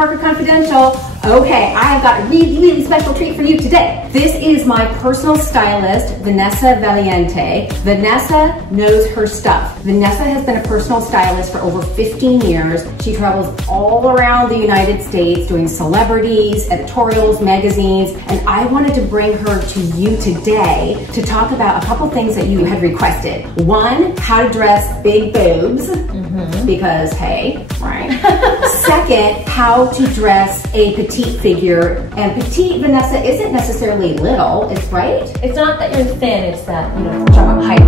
Parker Confidential. Okay, I've got a really, really special treat for you today. This is my personal stylist, Vanessa Valiente. Vanessa knows her stuff. Vanessa has been a personal stylist for over 15 years. She travels all around the United States doing celebrities, editorials, magazines, and I wanted to bring her to you today to talk about a couple things that you had requested. One, how to dress big boobs, because hey, right? Second, how to dress a petite figure. And petite, Vanessa, isn't necessarily little, it's right? It's not that you're thin, it's that, you know, talk about height.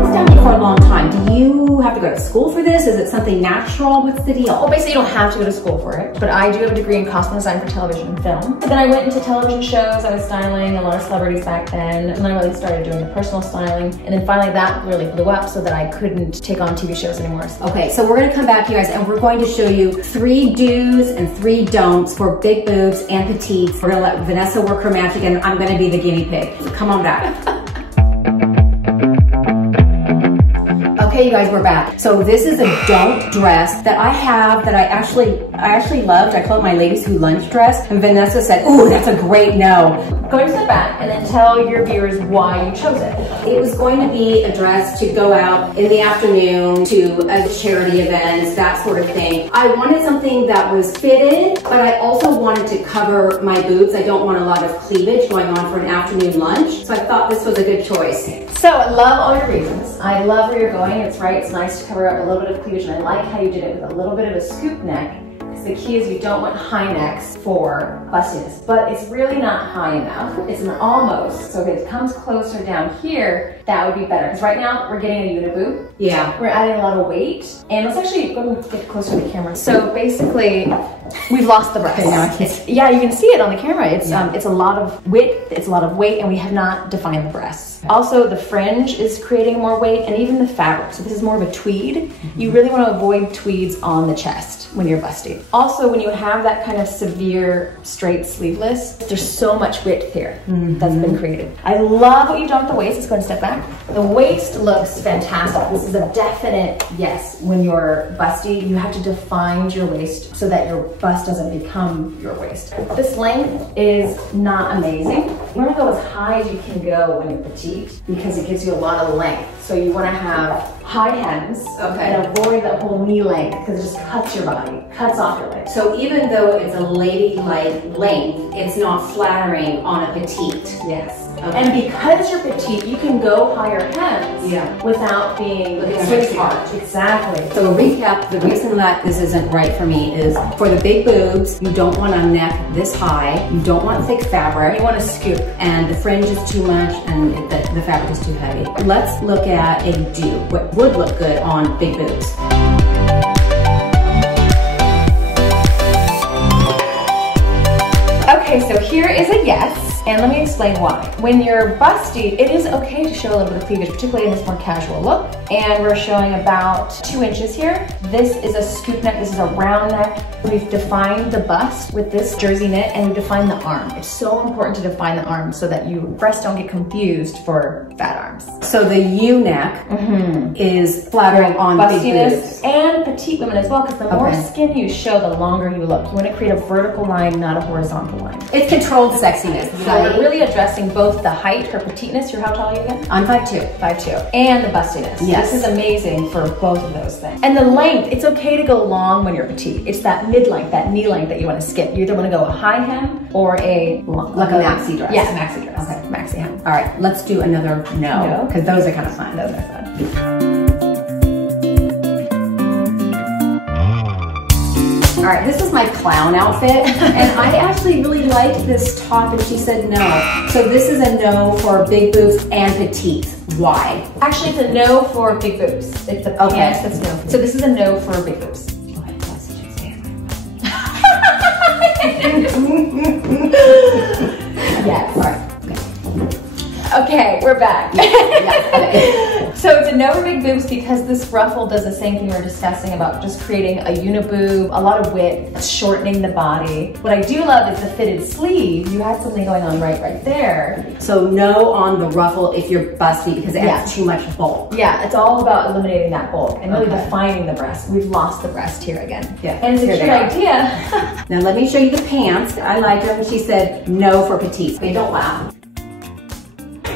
It's done it for a long time. Do you have to go to school for this? Is it something natural? What's the deal? Well, basically you don't have to go to school for it, but I do have a degree in costume design for television and film. But then I went into television shows, I was styling a lot of celebrities back then, and then I really started doing the personal styling, and then finally that really blew up so that I couldn't take on TV shows anymore. Okay, so we're gonna come back, you guys, and we're going to show you 3 do's and 3 don'ts for big boobs and petites. We're gonna let Vanessa work her magic, and I'm gonna be the guinea pig. So come on back. Okay, you guys, we're back. So this is a don't dress that I have that I actually loved. I call it my ladies who lunch dress. And Vanessa said, ooh, that's a great no. Go ahead and step back and then tell your viewers why you chose it. It was going to be a dress to go out in the afternoon to a charity event, that sort of thing. I wanted something that was fitted, but I also wanted to cover my boobs. I don't want a lot of cleavage going on for an afternoon lunch. So I thought this was a good choice. So I love all your reasons. I love where you're going. It's right, it's nice to cover up a little bit of cleavage, and I like how you did it with a little bit of a scoop neck. The key is you don't want high necks for bustiness, but it's really not high enough. It's an almost, so if it comes closer down here, that would be better. Because right now, we're getting a uniboob. Yeah. We're adding a lot of weight. And let's actually go and get closer to the camera. So basically, we've lost the breast. Okay, now I can. Yeah, you can see it on the camera. It's it's a lot of width, it's a lot of weight, and we have not defined the breasts. Also, the fringe is creating more weight, and even the fabric. So this is more of a tweed. You really want to avoid tweeds on the chest when you're busty. Also, when you have that kind of severe straight sleeveless, there's so much width here that's been created. I love what you've done with the waist. Let's go and step back. The waist looks fantastic. This is a definite yes. When you're busty, you have to define your waist so that your bust doesn't become your waist. This length is not amazing. You want to go as high as you can go when you're petite because it gives you a lot of length. So you want to have high hems and avoid that whole knee length because it just cuts your body, cuts off your legs. So even though it's a ladylike length, it's not flattering on a petite. Yes. Okay. And because you're petite, you can go higher hems without being sweetheart. Exactly. So recap, the reason that this isn't right for me is for the big boobs, you don't want a neck this high, you don't want thick fabric, you want to scoop, and the fringe is too much and the fabric is too heavy. Let's look at a do, what would look good on big boobs. Okay, so here is a yes. And let me explain why. When you're busty, it is okay to show a little bit of cleavage, particularly in this more casual look. And we're showing about 2 inches here. This is a scoop neck, this is a round neck. We've defined the bust with this jersey knit and we've defined the arm. It's so important to define the arm so that your breasts don't get confused for fat arms. So the U neck is flattering on big boobs. And petite women as well, because the more skin you show, the longer you look. You want to create a vertical line, not a horizontal line. It's controlled sexiness. So we're really addressing both the height, her petiteness. You're how tall are you again? I'm 5'2". 5'2". And the bustiness. Yes. This is amazing for both of those things. And the length, it's okay to go long when you're petite. It's that mid-length, that knee length that you want to skip. You either want to go a high hem or a like a maxi dress. Yeah, maxi dress. Okay. Maxi hem. All right, let's do another no, because those are kind of fun. Those are fun. All right, this is my clown outfit, and I actually really liked this top, and she said no. So this is a no for big boobs and petite. Why? Actually, it's a no for big boobs. It's the pants that's no. So this is a no for big boobs. Okay, plus you should say it. Yes. All right. Okay. Okay, we're back. Yeah. So it's a no for big boobs because this ruffle does the same thing we were discussing about just creating a uniboob, a lot of width, shortening the body. What I do love is the fitted sleeve. You had something going on right there. So no on the ruffle if you're busty because it adds too much bulk. Yeah, it's all about eliminating that bulk and really defining the breast. We've lost the breast here again. Yeah. And it's a cute idea. Now let me show you the pants. I like them. She said no for petite. Okay, don't laugh.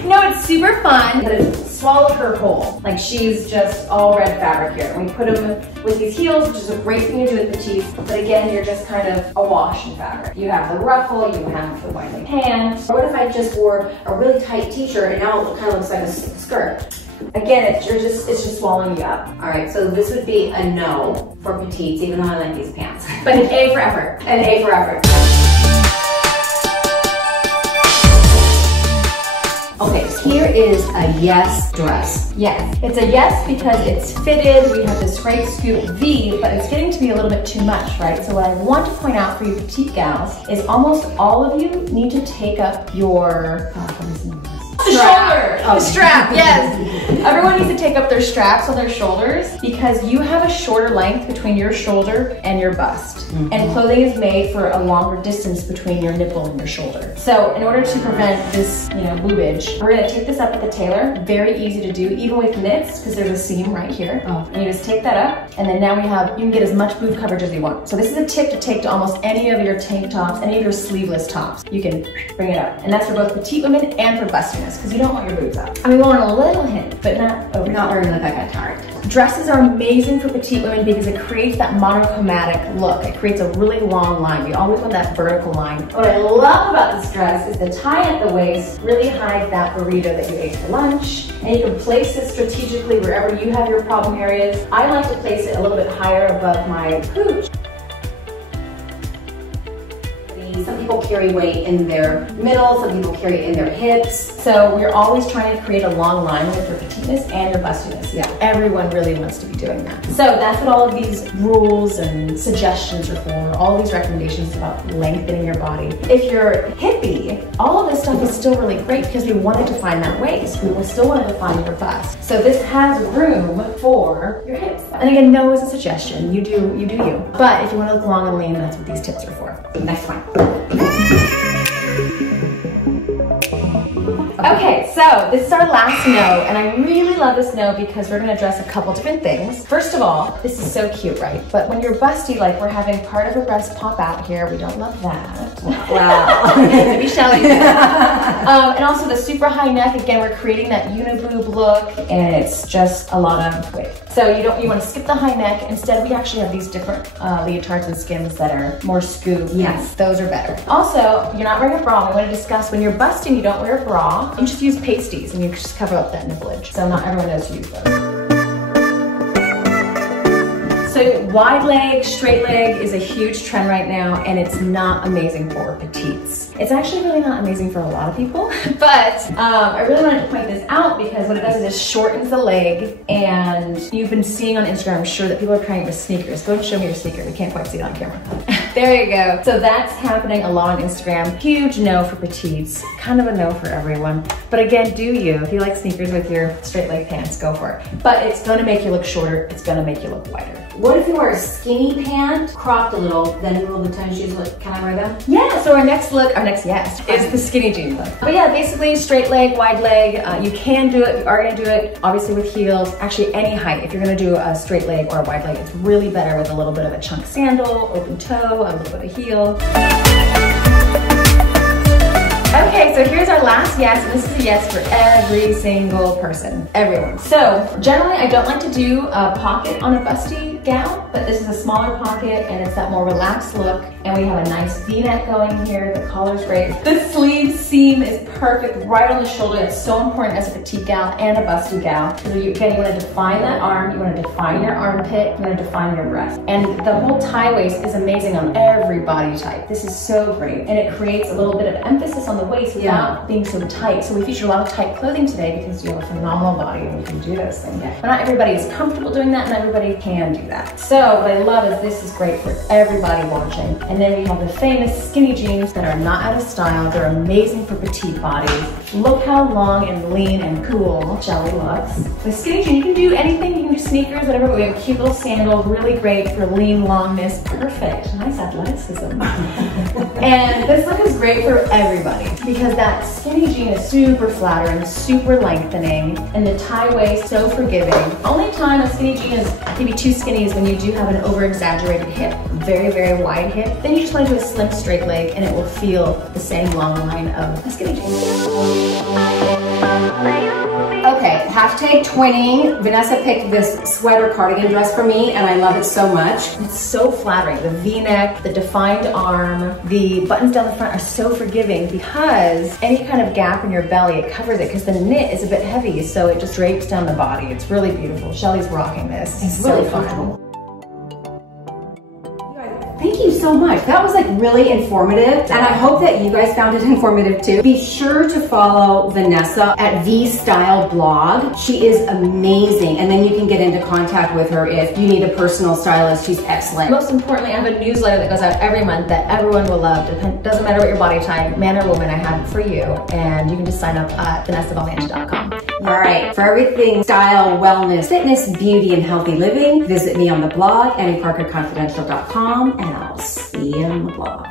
You know, it's super fun, but it's swallowed her whole. Like she's just all red fabric here. And we put them with these heels, which is a great thing to do with petite, but again, you're just kind of awash in fabric. You have the ruffle, you have the wide leg pants. What if I just wore a really tight t-shirt and now it kind of looks like a skirt? Again, it's just swallowing you up. All right, so this would be a no for petites, even though I like these pants. But an A for effort. An A for effort. Okay, here is a yes dress. Yes, it's a yes because it's fitted. We have this great scoop V, but it's getting to be a little bit too much, right? So what I want to point out for you petite gals is almost all of you need to take up your the strap, yes. Everyone needs to take up their straps on their shoulders because you have a shorter length between your shoulder and your bust. And clothing is made for a longer distance between your nipple and your shoulder. So in order to prevent this, boobage, we're gonna take this up at the tailor. Very easy to do, even with knits, because there's a seam right here. And you just take that up, and then now you can get as much boob coverage as you want. So this is a tip to take to almost any of your tank tops, any of your sleeveless tops. You can bring it up. And that's for both petite women and for bustiness, because you don't want your boobs out. I mean, we want a little hint, but not over. Not where you look like a tart. Dresses are amazing for petite women because it creates that monochromatic look. It creates a really long line. You always want that vertical line. What I love about this dress is the tie at the waist really hides that burrito that you ate for lunch. And you can place it strategically wherever you have your problem areas. I like to place it a little bit higher above my pooch. Some people carry weight in their middle, some people carry it in their hips. So we're always trying to create a long line with your petiteness and your bustiness. Yeah, everyone really wants to be doing that. So that's what all of these rules and suggestions are for, all these recommendations about lengthening your body. If you're hippie, all of this stuff is still really great because we want to define that waist. We still want to define your bust. So this has room for your hips. And again, no is a suggestion. You do you. But if you want to look long and lean, that's what these tips are for. Next one. Okay, so this is our last no, and I really love this no because we're gonna address a couple different things. First of all, this is so cute, right? But when you're busty, like we're having part of her breast pop out here, we don't love that. Wow. Maybe Shelli. And also the super high neck, again, we're creating that uniboob look, and it's just a lot of width. So you want to skip the high neck. Instead, we actually have these different leotards and skims that are more scoop. Yes. Those are better. Also, you're not wearing a bra. We want to discuss when you're busting, you don't wear a bra. You just use pasties and you just cover up that nipplage. So not everyone knows to use those. So wide leg, straight leg is a huge trend right now, and it's not amazing for petites. It's actually really not amazing for a lot of people, but I really wanted to point this out because what it does is it shortens the leg, and you've been seeing on Instagram, I'm sure that people are trying it with sneakers. Go and show me your sneaker. We can't quite see it on camera. There you go. So that's happening a lot on Instagram. Huge no for petites, kind of a no for everyone. But again, do you. If you like sneakers with your straight leg pants, go for it. But it's gonna make you look shorter. It's gonna make you look wider. What if you wear a skinny pant, cropped a little, then will the tennis shoes look, can I wear them? Yeah, so our next yes, is the skinny jean look. But yeah, basically straight leg, wide leg. You can do it, you are gonna do it, obviously with heels, actually any height. If you're gonna do a straight leg or a wide leg, it's really better with a little bit of a chunk sandal, open toe, a little bit of heel. Okay, so here's our last yes, and this is a yes for every single person, everyone. So generally I don't like to do a pocket on a busty gown, but this is a smaller pocket and it's that more relaxed look, and we have a nice V-neck going here. The collar's great. The sleeve seam is perfect right on the shoulder. It's so important as a petite gal and a busty gal. So again, you want to define that arm, you want to define your armpit, you want to define your breast. And the whole tie waist is amazing on every body type. This is so great, and it creates a little bit of emphasis on the waist without being so tight. So we feature a lot of tight clothing today because you have a phenomenal body and you can do those things. But not everybody is comfortable doing that, and everybody can do that. that. So what I love is this is great for everybody watching. And then we have the famous skinny jeans that are not out of style. They're amazing for petite bodies. Look how long and lean and cool Shelli looks. The skinny jean, you can do anything. You can do sneakers, whatever, but we have a cute little sandal, really great for lean longness. Perfect, nice athleticism. And this look is great for everybody because that skinny jean is super flattering, super lengthening, and the tie waist so forgiving. Only time a skinny jean is maybe too skinny is when you do have an over-exaggerated hip, very, very wide hip. Then you just want to do a slim straight leg and it will feel the same long line of a skinny jean. Okay, hashtag twinning. Vanessa picked this sweater cardigan dress for me and I love it so much. It's so flattering. The V-neck, the defined arm, the buttons down the front are so forgiving because any kind of gap in your belly, it covers it because the knit is a bit heavy, so it just drapes down the body. It's really beautiful. Shelli's rocking this. It's really fun. Thank you so much. That was like really informative and I hope that you guys found it informative too. Be sure to follow Vanessa at V Style Blog. She is amazing and then you can get into contact with her if you need a personal stylist. She's excellent. Most importantly, I have a newsletter that goes out every month that everyone will love. Doesn't matter what your body type, man or woman, I have it for you. And you can just sign up at vanessavaliente.com. All right, for everything style, wellness, fitness, beauty, and healthy living, visit me on the blog, AnnieParkerConfidential.com, and I'll see you on the blog.